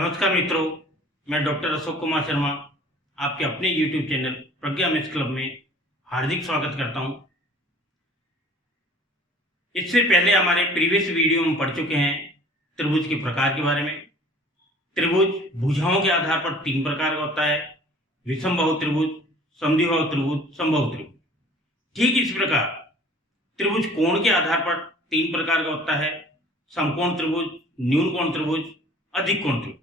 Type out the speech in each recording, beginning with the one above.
नमस्कार मित्रों, मैं डॉक्टर अशोक कुमार शर्मा आपके अपने YouTube चैनल प्रज्ञा मैथ्स क्लब में हार्दिक स्वागत करता हूं। इससे पहले हमारे प्रीवियस वीडियो में पढ़ चुके हैं त्रिभुज के प्रकार के बारे में। त्रिभुज भुजाओं के आधार पर 3 प्रकार का होता है: विषमबाहु त्रिभुज, समद्विबाहु त्रिभुज, समबाहु त्रिभुज। ठीक इस प्रकार त्रिभुज कोण के आधार पर 3 प्रकार का होता है: समकोण त्रिभुज, न्यून कोण त्रिभुज, अधिक कोण त्रिभुज।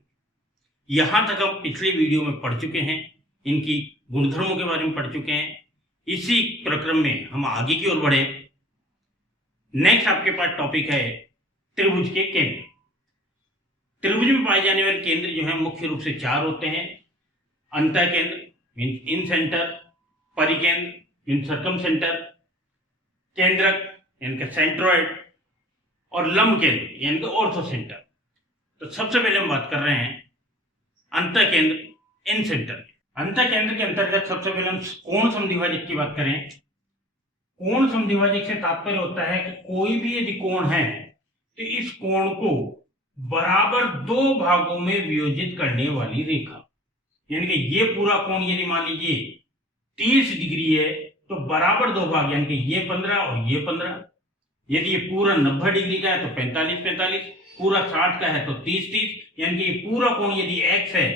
यहां तक हम पिछले वीडियो में पढ़ चुके हैं, इनकी गुणधर्मों के बारे में पढ़ चुके हैं। इसी प्रक्रम में हम आगे की ओर बढ़े। नेक्स्ट आपके पास टॉपिक है त्रिभुज के केंद्र। त्रिभुज में पाए जाने वाले केंद्र जो है मुख्य रूप से 4 होते हैं: अंतः केंद्र मीन्स इन सेंटर, परिकेंद्र मीन्स सर्कम सेंटर, केंद्रक यानी कि सेंट्रोइड, और लंब केंद्र यानी कि ऑर्थो सेंटर। तो सबसे पहले हम बात कर रहे हैं अंतः केंद्र इन सेंटर। अंतः केंद्र के अंतर्गत सबसे पहले हम कोण समद्विभाजक की बात करें। कोण समद्विभाजक से तात्पर्य होता है कि कोई भी यदि कोण है तो इस कोण को बराबर 2 भागों में वियोजित करने वाली रेखा, यानी कि ये पूरा कोण यदि मान लीजिए 30 डिग्री है तो बराबर 2 भाग यानी कि ये 15 और ये 15। यदि ये पूरा 90 डिग्री का है तो 45-45, पूरा 60 का है तो 30-30, यानी कि ये पूरा कोण यदि x है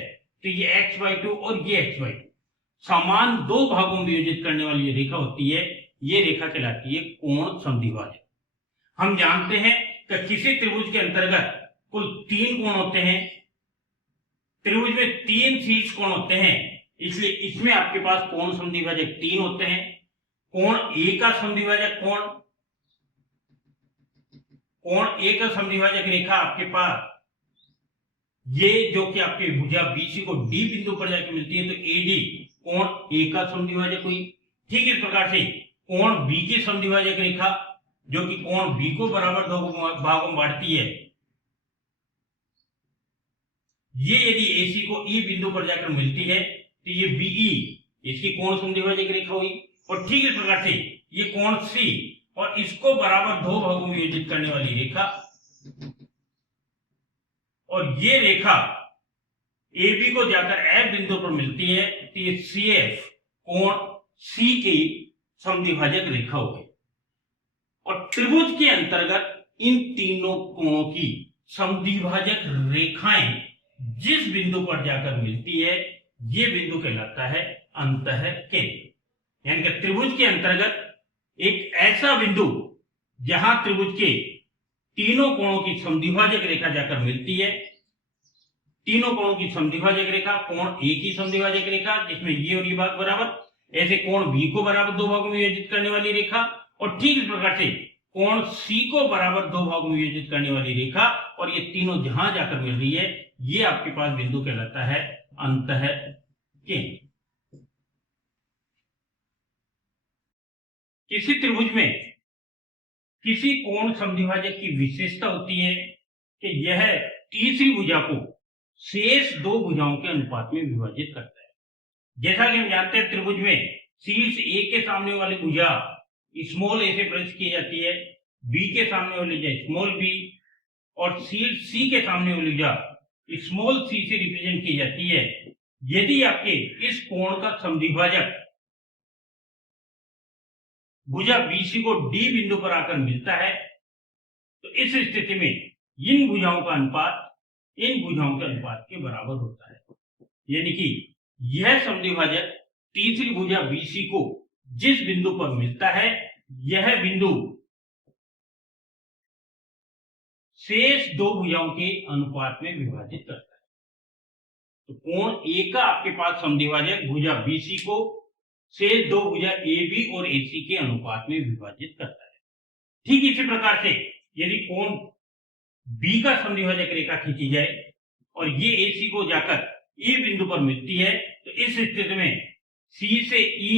तो ये x/2 और ये x/2 समान 2 भागों में वियोजित करने वाली ये रेखा होती है। ये रेखा कहलाती है कोण समद्विभाजक। हम जानते हैं कि किसी त्रिभुज के अंतर्गत कुल 3 कोण होते हैं। त्रिभुज में 3 शीर्ष कोण होते हैं, इसलिए इसमें आपके पास कोण समद्विभाजक 3 होते हैं। कोण ए का समद्विभाजक कोण ए का समद्विभाजक रेखा आपके पास ये जो कि आपके भुजा BC को D बिंदु पर जाकर मिलती है, तो AD कोण ए का समद्विभाजक हुई। ठीक इस प्रकार से कोण B की समद्विभाजक रेखा जो कि कोण B को बराबर 2 भागों में बांटती है, ये यदि AC को E बिंदु पर जाकर मिलती है तो ये BE इसकी कोण समद्विभाजक रेखा हुई। और ठीक इस प्रकार से ये कोण C और इसको बराबर 2 भागों में विभाजित करने वाली रेखा, और ये रेखा AB को जाकर F बिंदु पर मिलती है तो ये CF कोण C की समद्विभाजक रेखा हो गई। और त्रिभुज के अंतर्गत इन तीनों कोणों की समद्विभाजक रेखाएं जिस बिंदु पर जाकर मिलती है ये बिंदु कहलाता है अंतः केंद्र। यानी कि त्रिभुज के अंतर्गत एक ऐसा बिंदु जहां त्रिभुज के तीनों कोणों की समद्विभाजक रेखा जाकर मिलती है। तीनों कोणों की समद्विभाजक रेखा, कोण ए की समद्विभाजक रेखा जिसमें ये और ये भाग बराबर, ऐसे कोण बी को बराबर 2 भागों में विभाजित करने वाली रेखा, और ठीक इस प्रकार से कोण सी को बराबर 2 भागों में विभाजित करने वाली रेखा, और ये तीनों जहां जाकर मिल रही है ये आपके पास बिंदु कहलाता है अंतः केंद्र। किसी त्रिभुज में किसी कोण समद्विभाजक की विशेषता होती है कि यह तीसरी भुजा को शेष 2 भुजाओं के अनुपात में विभाजित करता है। जैसा कि हम जानते हैं त्रिभुज में शीर्ष ए के सामने वाली भुजा स्मॉल ए से प्रदर्शित की जाती है, बी के सामने वाली भुजा स्मॉल बी, और शीर्ष सी के सामने वाली भुजा स्मॉल सी से रिप्रेजेंट की जाती है। यदि आपके इस कोण का समद्विभाजक भुजा BC को D बिंदु पर आकर मिलता है तो इस स्थिति में इन भुजाओं का अनुपात इन भुजाओं के अनुपात के बराबर होता है। यानी कि यह समद्विभाजक तीसरी भुजा BC को जिस बिंदु पर मिलता है यह बिंदु शेष 2 भुजाओं के अनुपात में विभाजित करता है। तो कोण A का आपके पास समद्विभाजक भुजा BC को शेष 2 भुजा AB और AC के अनुपात में विभाजित करता है। ठीक इसी प्रकार से यदि कोण B का समद्विभाजक रेखा खींची जाए और ये AC को जाकर E बिंदु पर मिलती है तो इस स्थिति में C से E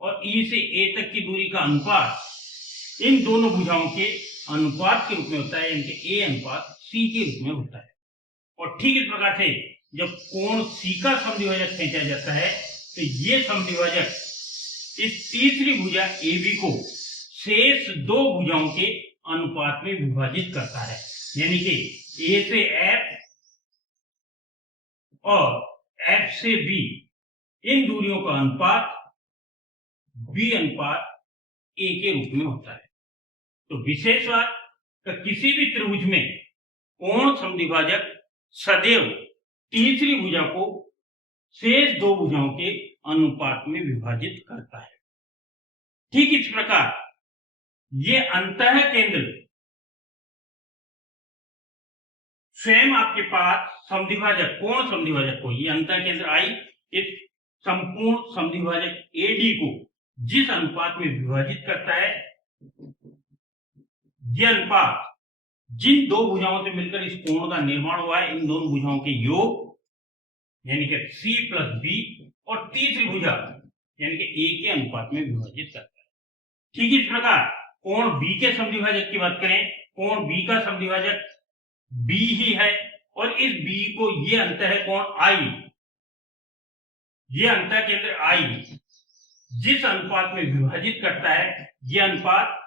और E से A तक की दूरी का अनुपात इन दोनों भुजाओं के अनुपात के रूप में होता है, यानी कि A अनुपात C के रूप में होता है। और ठीक इस प्रकार से जब कोण C का समद्विभाजक खींचा जाता है तो ये समद्विभाजक इस तीसरी भुजा AB को शेष 2 भुजाओं के अनुपात में विभाजित करता है। यानी कि A से F और F से B इन दूरियों का अनुपात B अनुपात A के रूप में होता है। तो विशेष बात, किसी भी त्रिभुज में कोण समद्विभाजक सदैव तीसरी भुजा को शेष दो भुजाओं के अनुपात में विभाजित करता है। ठीक इस प्रकार ये अंतः केंद्र स्वयं आपके पास समद्विभाजक कोण समद्विभाजक को, ये अंतः केंद्र I इस संपूर्ण समद्विभाजक AD को जिस अनुपात में विभाजित करता है, यह अनुपात जिन दो भुजाओं से मिलकर इस कोण का निर्माण हुआ है, इन दोनों भुजाओं के योग यानी कि C प्लस B और तीसरी भुजा यानी कि A के अनुपात में विभाजित करता है। ठीक इस प्रकार कोण B के समद्विभाजक की बात करें, कोण B का समद्विभाजक B ही है और इस B को ये अंतः कोण I, ये अंतः केंद्र I जिस अनुपात में विभाजित करता है, यह अनुपात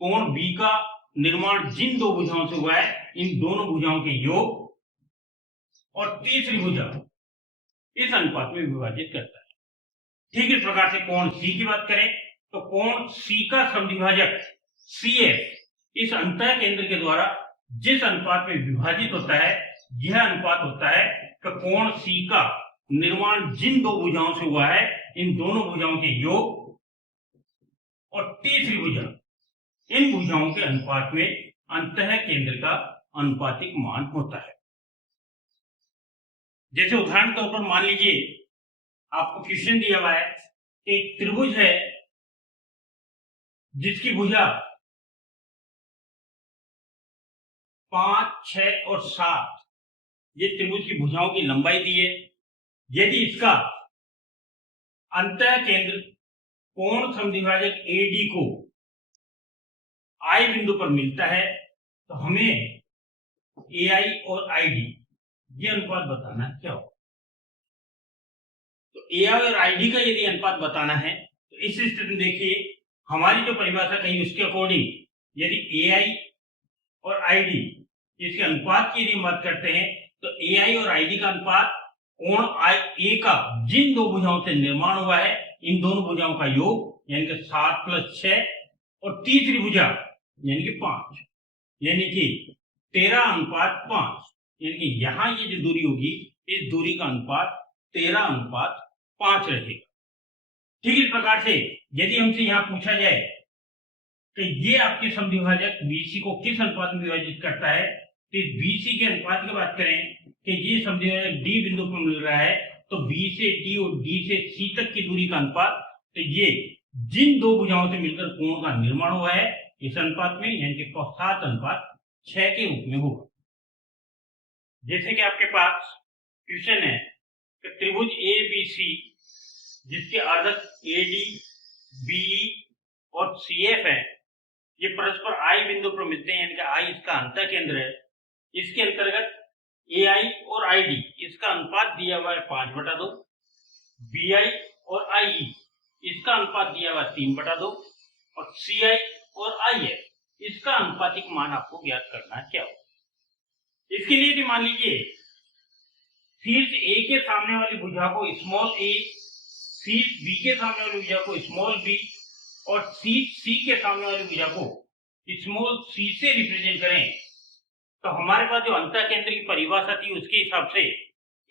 कोण B का निर्माण जिन दो भुजाओं से हुआ है, इन दोनों भुजाओं के योग और तीसरी भुजा इस अनुपात में विभाजित करता है। ठीक इस प्रकार से कोण C की बात करें तो कोण C का समद्विभाजक CF इस अंतः केंद्र के द्वारा जिस अनुपात में विभाजित होता है, यह अनुपात होता है कि कोण C का निर्माण जिन दो भुजाओं से हुआ है, इन दोनों भुजाओं के योग और तीसरी भुजा इन भुजाओं के अनुपात में अंतः केंद्र का अनुपातिक मान होता है। जैसे उदाहरण तौर पर मान लीजिए आपको क्वेश्चन दिया हुआ है, एक त्रिभुज है जिसकी भुजा 5, 6 और 7 ये त्रिभुज की भुजाओं की लंबाई दी है। यदि इसका अंतः केंद्र कोण समद्विभाजक AD को I बिंदु पर मिलता है तो हमें AI और ID ये अनुपात बताना है क्या हो। तो AI और ID का यदि अनुपात बताना है तो इस स्थिति में देखिए हमारी जो परिभाषा कही उसके अकॉर्डिंग यदि AI और ID इसके अनुपात की यदि बात करते हैं तो AI और ID का अनुपात कोण A का जिन दो भुजाओं से निर्माण हुआ है, इन दोनों भुजाओं का योग यानी कि 7 प्लस 6 और तीसरी भुजा यानी कि 5 यानी कि 13 अनुपात 5 यानी कि यहां ये जो दूरी होगी इस दूरी का अनुपात 13 अनुपात 5 रहेगा। ठीक इस प्रकार से यदि हमसे यहाँ पूछा जाए कि ये आपके समद्विभाजक BC को किस अनुपात में विभाजित करता है, तो इस BC के अनुपात की बात करें कि ये समद्विभाजक D बिंदु पर मिल रहा है तो B से D और D से C तक की दूरी का अनुपात, तो ये जिन दो भुजाओं से मिलकर कोण का निर्माण हुआ है इस अनुपात में यानी कि 7 अनुपात 6 के रूप में होगा। जैसे कि आपके पास क्वेश्चन है कि त्रिभुज ABC जिसके अर्धक AD, BE और CF है, ये परस्पर I बिंदु पर मिलते हैं यानी कि I इसका अंतः केंद्र है। इसके अंतर्गत AI और ID इसका अनुपात दिया हुआ है 5/2, BI और IE इसका अनुपात दिया हुआ है 3/2 और CI और IF इसका अनुपातिक मान आपको ज्ञात करना है क्या हो। इसके लिए भी मान लीजिए शीर्ष A के सामने वाली भुजा को स्मॉल a, शीर्ष B के सामने वाली भुजा को स्मॉल b और शीर्ष C के सामने वाली भुजा को स्मॉल c से रिप्रेजेंट करें तो हमारे पास जो अंतः केंद्र की परिभाषा थी उसके हिसाब से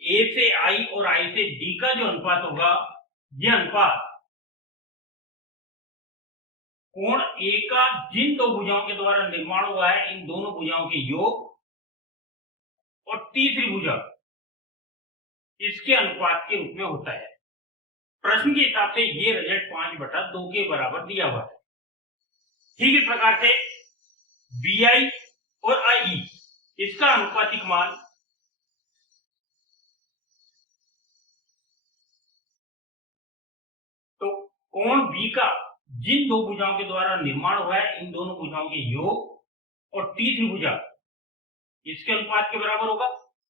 A से I और I से D का जो अनुपात होगा, यह अनुपात कोण A का जिन दो भुजाओं के द्वारा निर्माण हुआ है इन दोनों भुजाओं के योग और तीसरी भुजा इसके अनुपात के रूप में होता है। प्रश्न के हिसाब से ये रिजल्ट 5/2 के बराबर दिया हुआ है। ठीक इस प्रकार से BI और IE इसका अनुपातिक मान तो कोण B का जिन दो भुजाओं के द्वारा निर्माण हुआ है इन दोनों भुजाओं के योग और तीसरी भुजा इसके अनुपात के बराबर होगा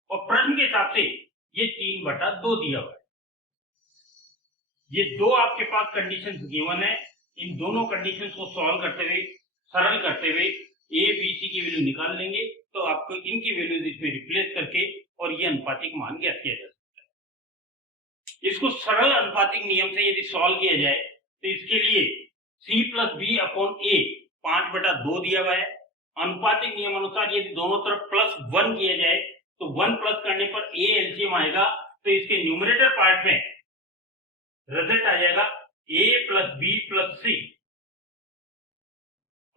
और प्रश्न के हिसाब से ये 3/2 दिया हुआ है। ये दो आपके पास कंडीशंस गिवन है, इन दोनों कंडीशंस को सॉल्व करते हुए सरल करते हुए A, B, C की वैल्यू निकाल लेंगे तो आपको इनकी वैल्यूज इसमें रिप्लेस करके और ये अनुपातिक मान ज्ञात किया जा सकता है। इसको सरल अनुपातिक नियम से यदि सॉल्व किया जाए तो इसके लिए c प्लस बी अपॉन ए 5/2 दिया हुआ है। अनुपातिक नियम अनुसार यदि दोनों तरफ +1 किया जाए तो 1 प्लस करने पर a एलसीएम आएगा, तो इसके न्यूमरेटर पार्ट में रिजल्ट आ जाएगा a प्लस बी प्लस सी,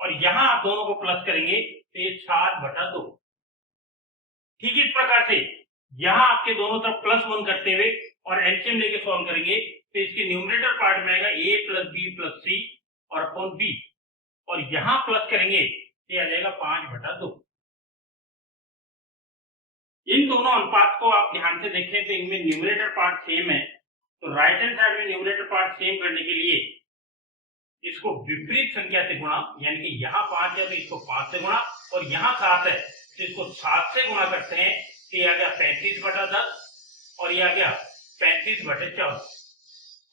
और यहां आप दोनों को प्लस करेंगे तो ये 7/2। ठीक इस प्रकार से यहां आपके दोनों तरफ +1 करते हुए और एलसीएम लेके सॉल्व करेंगे तो इसके न्यूमरेटर पार्ट में आएगा a प्लस बी प्लस सी और अपॉन बी, और यहां प्लस करेंगे ये आ जाएगा 5/2। इन दोनों अनुपात को आप ध्यान से देखें तो इनमें न्यूमरेटर पार्ट सेम है, तो राइट हैंड साइड में न्यूमरेटर पार्ट सेम करने के लिए इसको विपरीत संख्या से गुणा, यानी कि यहाँ 5 है तो इसको 5 से गुणा, और यहाँ 7 है तो इसको 7 से गुणा करते हैं तो ये आ गया 35/10 और ये आ गया 35/14।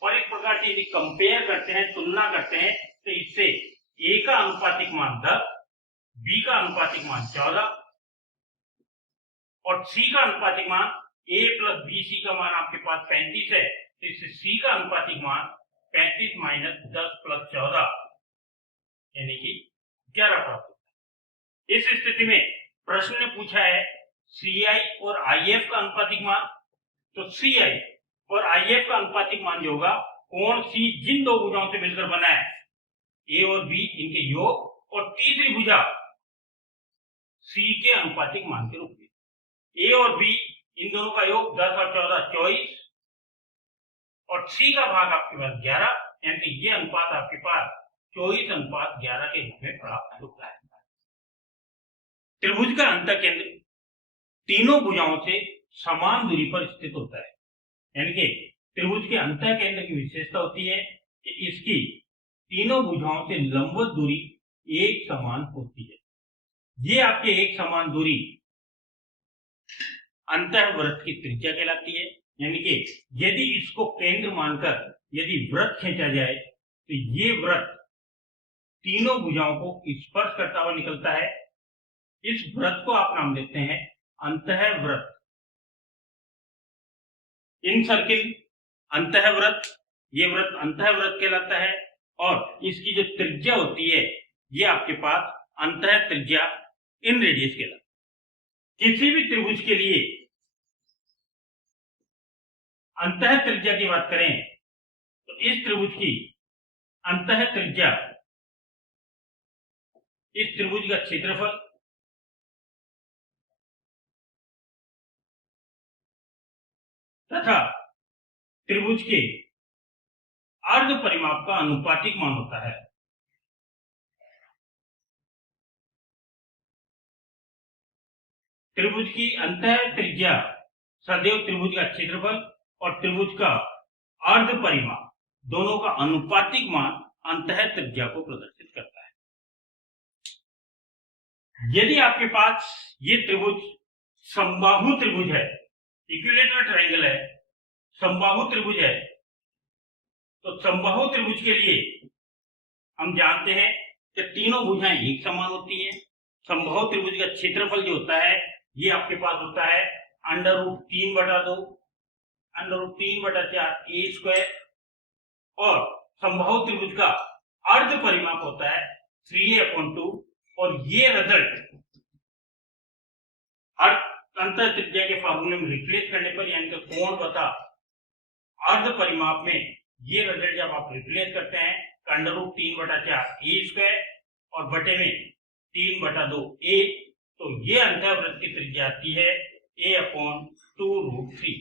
और इस प्रकार से यदि कंपेयर करते हैं, तुलना करते हैं, तो इससे a का अनुपातिक मान 10, b का अनुपातिक मान 14 और c का अनुपातिक मान a प्लस bc का मान आपके पास 35 है, तो इससे c का अनुपातिक मान 35 माइनस 10 प्लस 14 यानी कि 11 प्राप्त होता है। इस स्थिति में प्रश्न ने पूछा है CI और IF का अनुपातिक मान, तो CI और IF का अनुपातिक मान जो होगा कोण C जिन दो भुजाओं से मिलकर बना है A और B, इनके योग, और तीसरी भुजा C के अनुपातिक मान के रूप में A और B इन दोनों का योग 10 और 14 24 और C का भाग आपके पास 11, यानी कि ये अनुपात आपके पास 24:11 के रूप में प्राप्त होता है। त्रिभुज का अंतःकेंद्र तीनों भुजाओं से समान दूरी पर स्थित होता है, यानी कि त्रिभुज के अंतःकेंद्र की विशेषता होती है कि इसकी तीनों भुजाओं से लंबवत दूरी एक समान होती है। ये आपके एक समान दूरी अंतःवृत्त की त्रिज्या कहलाती है, यानी कि यदि इसको केंद्र मानकर यदि वृत्त खींचा जाए तो ये वृत्त तीनों भुजाओं को स्पर्श करता हुआ निकलता है। इस वृत्त को आप नाम देते हैं अंतःवृत्त, इन सर्किल अंतःवृत्त, ये वृत्त अंतःवृत्त कहलाता है। और इसकी जो त्रिज्या होती है ये आपके पास अंतः त्रिज्या इन रेडियस कहलाता है। किसी भी त्रिभुज के लिए अंतः त्रिज्या की बात करें तो इस त्रिभुज की अंतः त्रिज्या, इस त्रिभुज का क्षेत्रफल तथा त्रिभुज के अर्ध परिमाप का अनुपातिक मान होता है। त्रिभुज की अंतः त्रिज्या सदैव त्रिभुज का क्षेत्रफल और त्रिभुज का अर्ध परिमाप दोनों का अनुपातिक मान अंतः त्रिज्या को प्रदर्शित करता है। यदि आपके पास ये त्रिभुज समबाहु त्रिभुज है, इक्विलेटरल ट्रायंगल है, समबाहु त्रिभुज है, तो समबाहु त्रिभुज के लिए हम जानते हैं कि तीनों भुजाएं एक समान होती हैं। समबाहु त्रिभुज का क्षेत्रफल जो होता है ये आपके पास होता है √3/2 √3/4 a², और समबाहु त्रिभुज का अर्ध परिमाप होता है 3a/2, और ये रिजल्ट अंतः त्रिज्या के फॉर्मूले में रिप्लेस करने पर, यानी कि कोण बता अर्ध परिमाप में, ये रिजल्ट जब आप रिप्लेस करते हैं √3/4 a² और बटे में 3/2 a, तो ये अंतःवृत्त की त्रिज्या आती है a/2√3।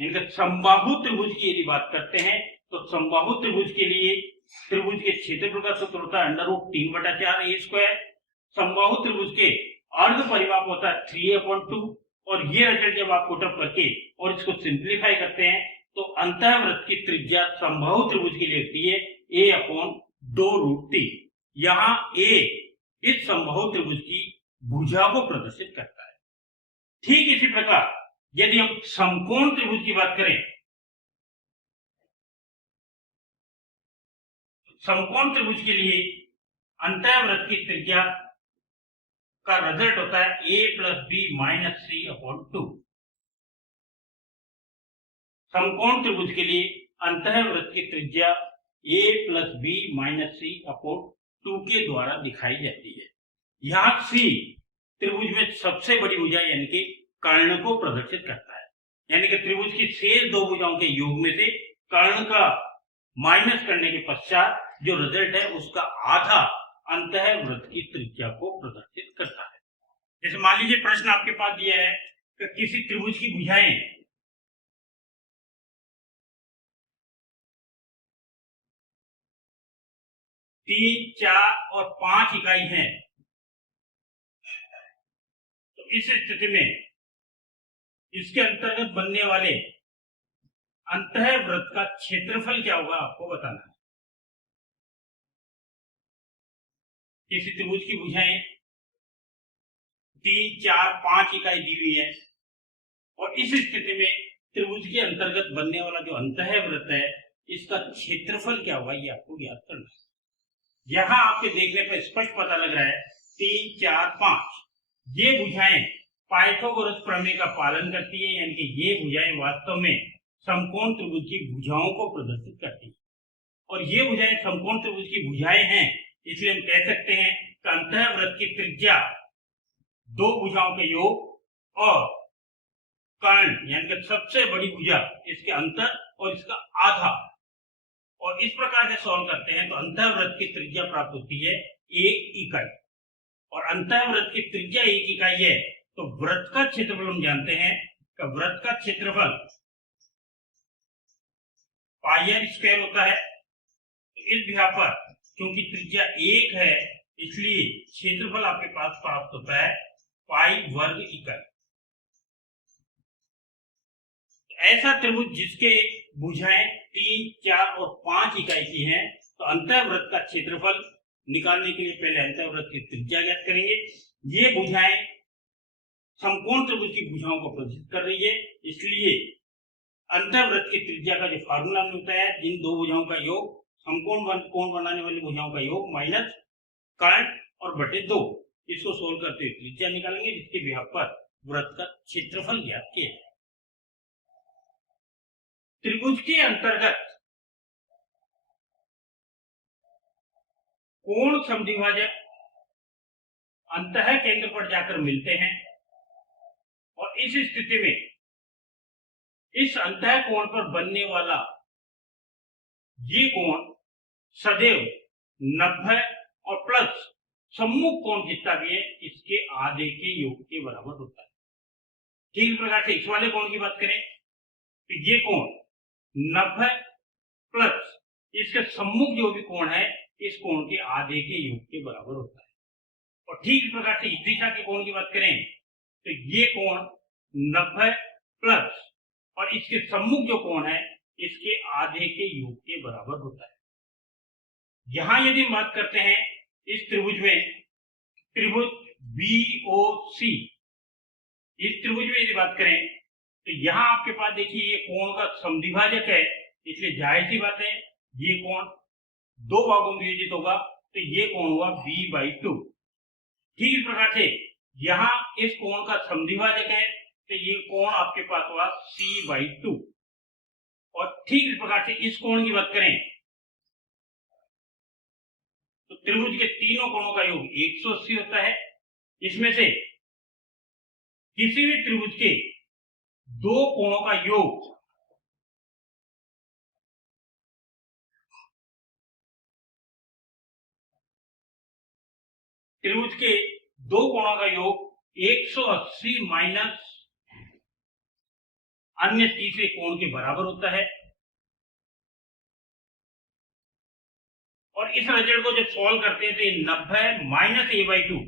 इनका समबाहु त्रिभुज की यदि बात करते हैं तो समबाहु त्रिभुज के लिए त्रिभुज के क्षेत्रफल का सूत्र होता है √3/4 a²। समबाहु त्रिभुज के अर्ध परिमाप होता है 3a/2, और ये रिजल्ट जब आप पुटअप करके और इसको सिंप्लीफाई करते हैं तो अंतःवृत्त की त्रिज्या समबाहु त्रिभुज के लिए होती है a/2√3। यहाँ a इस समबाहु त्रिभुज की भुजा को प्रदर्शित करता है। ठीक इसी प्रकार यदि हम समकोण त्रिभुज की बात करें, समकोण त्रिभुज के लिए अंतःवृत्त की त्रिज्या का रिजल्ट होता है a + b - c/2। समकोण त्रिभुज के लिए अंतःवृत्त की त्रिज्या a plus B minus C upon 2 के द्वारा दिखाई जाती है। यहाँ c त्रिभुज में सबसे बड़ी भुजा यानी कि कर्ण को प्रदर्शित करता है, यानी कि त्रिभुज की शेष दो भुजाओं के योग में से कर्ण का माइनस करने के पश्चात जो रिजल्ट है उसका आधा अंतःवृत्त की त्रिज्या को प्रदर्शित करता है। जैसे मान लीजिए प्रश्न आपके पास दिया है कि किसी त्रिभुज की भुजाएं 3, 4 और 5 इकाई है, तो इस स्थिति में इसके अंतर्गत बनने वाले अंतःवृत्त का क्षेत्रफल क्या होगा आपको बताना है। किसी त्रिभुज की भुजाएं 3, 4, 5 इकाई दी हुई है और इस स्थिति में त्रिभुज के अंतर्गत बनने वाला जो अंतःवृत्त है इसका क्षेत्रफल क्या होगा ये आपको याद करना है। यहां आपके देखने पर स्पष्ट पता लग रहा है 3, 4, 5 ये भुजाएं पाइथागोरस प्रमेय का पालन करती है, यानी कि ये भुजाएं वास्तव में समकोण त्रिभुज की भुजाओं को प्रदर्शित करती है और ये भुजाएं समकोण त्रिभुज की भुजाएं हैं, इसलिए हम कह सकते हैं कि अंतःवृत्त की त्रिज्या दो भुजाओं के योग और कर्ण यानी कि सबसे बड़ी भुजा इसके अंतर और इसका आधा, और इस प्रकार से सॉल्व करते हैं तो अंतःवृत्त की त्रिज्या प्राप्त होती है 1 इकाई, और अंतःवृत्त की त्रिज्या 1 इकाई है तो वृत्त का क्षेत्रफल हम जानते हैं कि वृत्त का क्षेत्रफल पाई आर स्क्वायर होता है। तो इस बिहार पर क्योंकि त्रिज्या 1 है इसलिए क्षेत्रफल आपके पास प्राप्त होता है पाई वर्ग इकाई। ऐसा त्रिभुज जिसके भुजाएं 3, 4 और 5 इकाई की हैं तो अंतःवृत्त का क्षेत्रफल निकालने के लिए पहले अंतःवृत्त की त्रिज्या ज्ञात करेंगे। ये भुजाएं समकोण त्रिभुज की भुजाओं को प्रदर्शित कर रही है, इसलिए अंतःवृत्त की त्रिज्या का जो फार्मूला मिलता है जिन दो भुजाओं का योग समकोण कोण बनाने वाली भुजाओं का योग माइनस कर्ण और बटे 2, इसको सोल्व करते हुए त्रिज्या निकालेंगे जिसके बिहार पर वृत्त का क्षेत्रफल ज्ञात किया है। त्रिभुज के अंतर्गत कोण समद्विभाजक अंतः केंद्र पर जाकर मिलते हैं और इस स्थिति में इस अंतः कोण पर बनने वाला ये कोण सदैव 90 और प्लस सम्मुख कोण जितना भी है इसके आधे के योग के बराबर होता है। ठीक प्रकार से इस वाले कोण की बात करें तो ये कोण 90 प्लस इसके सम्मुख जो भी कोण है इस कोण के आधे के योग के बराबर होता है। और ठीक प्रकार से इस दिशा के कोण की बात करें तो ये कोण 90 प्लस और इसके सम्मुख जो कोण है इसके आधे के योग के बराबर होता है। यहां यदि हम बात करते हैं इस त्रिभुज में त्रिभुज BOC, इस त्रिभुज में यदि बात करें तो यहाँ आपके पास देखिए ये कोण का समद्विभाजक है, इसलिए जाहिर सी बात है ये कोण दो भागों में विभाजित होगा तो ये कोण हुआ B/2। ठीक इस प्रकार से यहाँ इस कोण का समद्विभाजक है तो ये कोण आपके पास हुआ C/2। और ठीक इस प्रकार से इस कोण की बात करें तो त्रिभुज के तीनों कोणों का योग 180 होता है। इसमें से किसी भी त्रिभुज के दो कोणों का योग त्रिभुज के दो कोणों का योग 180 माइनस अन्य तीसरे कोण के बराबर होता है। और इस रिजल्ट को जब सॉल्व करते हैं तो 90 माइनस a/2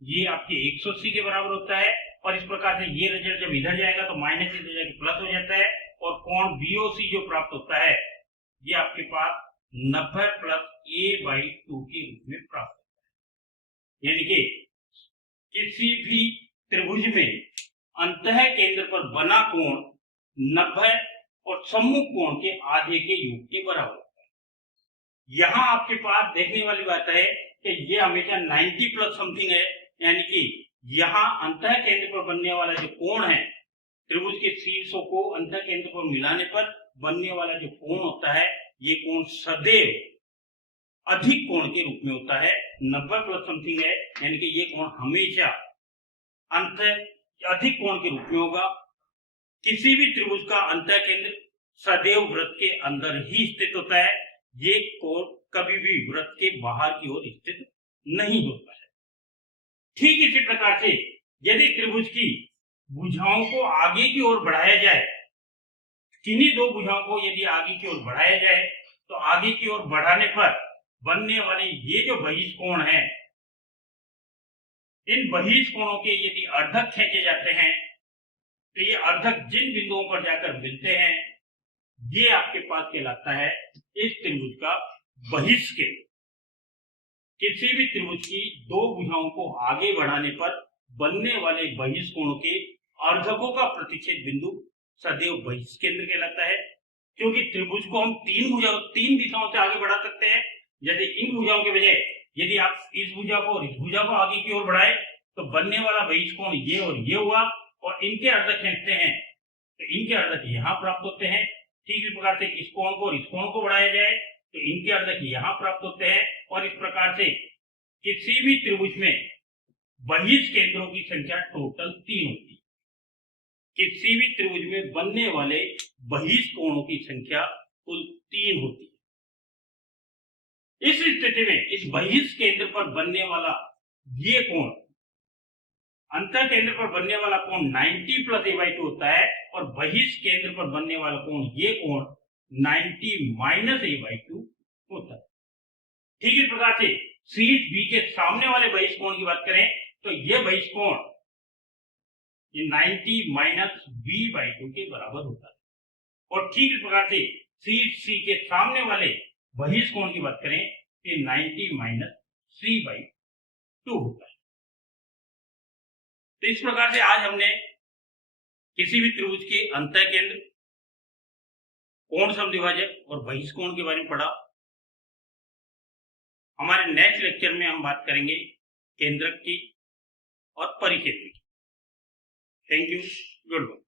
ये आपके 180 के बराबर होता है। और इस प्रकार से ये रिजल्ट जब इधर जाएगा तो माइनस इधर जाके प्लस हो जाता है और कोण BOC जो प्राप्त होता है ये आपके पास 90 प्लस a/2 के रूप में प्राप्त होता है। यानी कि किसी भी त्रिभुज में अंतः केंद्र पर बना कोण 90 और सम्मुख कोण के आधे के योग के बराबर होता है। यहां आपके पास देखने वाली बात है कि ये हमेशा 90 प्लस समथिंग है, यानी कि यहाँ अंतः केंद्र पर बनने वाला जो कोण है त्रिभुज के शीर्षों को अंतः केंद्र पर मिलाने पर बनने वाला जो कोण होता है, ये कोण सदैव अधिक कोण के रूप में होता है। 90 प्लस समथिंग है, यानी कि ये कोण हमेशा अधिक कोण के रूप में होगा। किसी भी त्रिभुज का अंतः केंद्र सदैव वृत्त के अंदर ही स्थित होता है। ये कोण कभी भी वृत्त के बाहर की ओर स्थित नहीं होता है। ठीक इसी प्रकार से यदि त्रिभुज की भुजाओं को आगे की ओर बढ़ाया जाए, किन्हीं दो भुजाओं को यदि आगे की ओर बढ़ाया जाए, तो आगे की ओर बढ़ाने पर बनने वाले ये जो बहिष कोण है, इन बहिष कोणों के यदि अर्धक खींचे जाते हैं, तो ये अर्धक जिन बिंदुओं पर जाकर मिलते हैं, ये आपके पास कहलाता है इस त्रिभुज का बहिष केंद्र। किसी भी त्रिभुज की दो भुजाओं को आगे बढ़ाने पर बनने वाले बहिष कोणों के अर्धकों का प्रतिच्छेद बिंदु सदैव बहिष केंद्र कहलाता है। क्योंकि त्रिभुज को हम तीन दिशाओं से आगे बढ़ा सकते हैं। जैसे इन भुजाओं के बजाय यदि आप इस भुजा को और इस भुजा को आगे की ओर बढ़ाए, तो बनने वाला बहिष कोण ये और ये हुआ, और इनके अर्धक खींचते हैं तो इनके अर्धक यहाँ प्राप्त होते हैं। ठीक इस प्रकार से इस कोण को और इस कोण को बढ़ाया जाए तो इनके अर्धक यहाँ प्राप्त होते हैं। और इस प्रकार से किसी भी त्रिभुज में बहिष केंद्रों की संख्या टोटल 3 होती है। किसी भी त्रिभुज में बनने वाले बहिष कोणों की संख्या कुल 3 होती है। इस स्थिति में इस बहिष केंद्र पर बनने वाला ये कोण, अंतः केंद्र पर बनने वाला कोण 90 प्लस a/2 होता है, और बहिष केंद्र पर बनने वाला कोण ये कोण 90 माइनस a/2 होता है। ठीक इस प्रकार से शीर्ष बी के सामने वाले बहिष कोण की बात करें तो ये बहिष कोण ये 90 माइनस b/2 के बराबर होता है। और ठीक इस प्रकार से शीर्ष सी के सामने वाले बहिष कोण की बात करें तो 90 माइनस c/2 होता है। तो इस प्रकार से आज हमने किसी भी त्रिभुज के अंतः केंद्र, कोण समद्विभाजक और बहिष कोण के बारे में पढ़ा। हमारे नेक्स्ट लेक्चर में हम बात करेंगे केंद्रक की और परिकेंद्र की। Thank you, good bye.